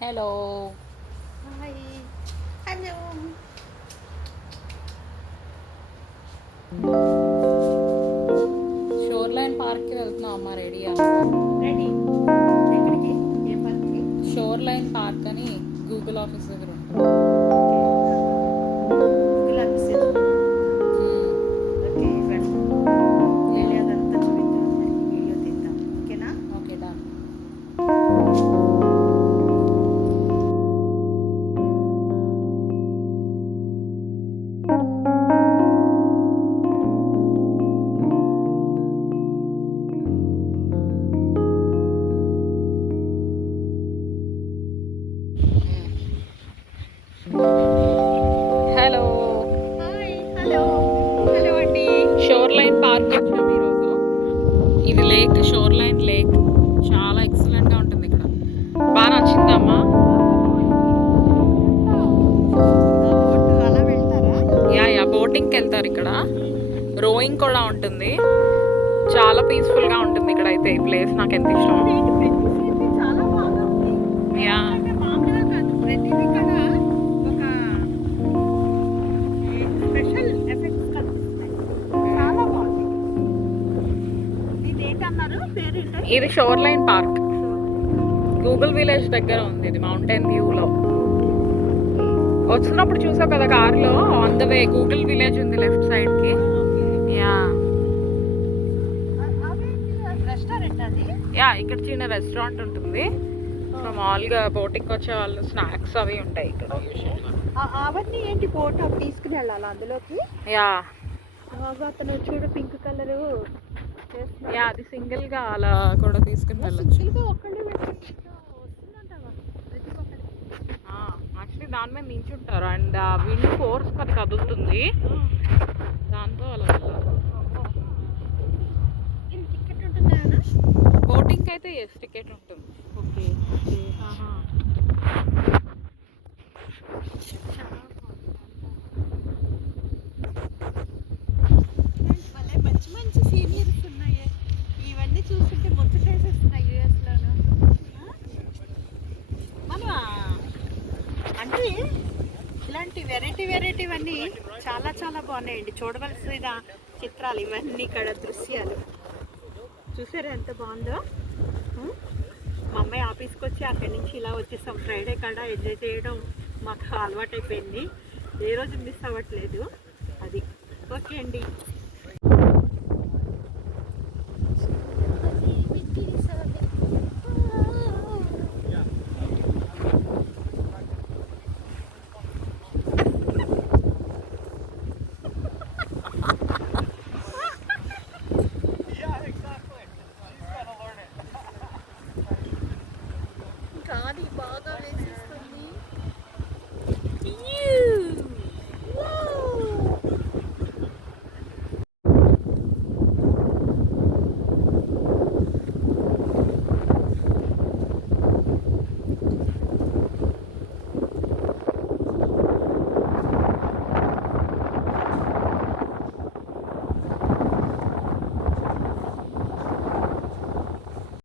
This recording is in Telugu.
హలో. హాయ్. హలో. షోర్ లైన్ పార్క్కి వెళ్తున్నాం అమ్మ. రెడీయా? రెడీ. ఎక్కడికి? ఏ పార్క్కి? షోర్ లైన్ పార్క్ అని గూగుల్ ఆఫీస్ దగ్గర ఉంటుంది. Google office. ఓకే ఫ్రెండ్, వెళ్ళి అదంతా చూపిద్దాం, వీడియో తీద్దాం. ఓకేనా? Okay done. Hello. Hi. Hello. Hello అండి. షోర్ లైన్ పార్క్ వచ్చాము ఈరోజు. ఇది లేక్, షోర్ లైన్ లేక్. చాలా ఎక్సలెంట్గా ఉంటుంది ఇక్కడ. బాగా నచ్చిందమ్మా. బోట్ అలా వెళ్తారా? యా బోటింగ్కి వెళ్తారు ఇక్కడ. రోయింగ్ కూడా ఉంటుంది. చాలా పీస్ఫుల్గా ఉంటుంది ఇక్కడ అయితే. ఈ ప్లేస్ నాకు ఎంత ఇష్టం. చాలా బాగుంది. యా అంటే మామూలుగా కాదు, ప్రతిదీ కూడా ఒక స్పెషల్ ఎఫెక్ట్స్ కనిపిస్తాయి. చాలా బాగుంది. ఇది ఏంటన్నారు? పేరేంటి? ఇది షోర్ లైన్ పార్క్. గూగుల్ విలేజ్ దగ్గర ఉంది. ఇది మౌంటైన్ వ్యూలో. వచ్చినప్పుడు చూసావు కదా కార్లో, on the way Google village ఉంది లెఫ్ట్ సైడ్కి. యా రెస్టారెంట్ అది. యా ఇక్కడ చిన్న రెస్టారెంట్ ఉంటుంది. సో మామూలుగా బోటింగ్కి వచ్చే వాళ్ళు స్నాక్స్ అవి ఉంటాయి ఇక్కడ. అవన్నీ ఏంటి? బోట్ అవి తీసుకుని వెళ్ళాలి అందులోకి. యా అతను చూడు పింక్ కలర్ యా అది సింగిల్గా అలా కూడా తీసుకుని వెళ్ళచ్చు. యాక్చువల్లీ దాని మీద నించుంటారు అండ్ విండ్ ఫోర్స్ అది కదులుతుంది. దాంతో అలా వెళ్ళాలి. టికెట్ ఉంటుందా? బోటింగ్కి అయితే ఎస్ టికెట్ ఉంటుంది. ఓకే. భలే మంచి మంచి సీనియర్స్ ఉన్నాయి. ఇవన్నీ చూస్తుంటే ముచ్చటేసేస్తున్నాయి. యూఎస్లోను మనం అంటే ఇలాంటి వెరైటీవన్నీ చాలా చాలా బాగున్నాయండి. చూడవలసిన చిత్రాలు ఇవన్నీ, ఇక్కడ దృశ్యాలు చూసారా ఎంత బాగుందో. మా అమ్మాయి ఆఫీస్కి వచ్చి అక్కడి నుంచి ఇలా వచ్చేసాం. ఫ్రైడే కాడ ఎంజాయ్ చేయడం మాకు అలవాటైపోయింది. ఏ రోజు మిస్ అవ్వట్లేదు. అది ఓకే అండి.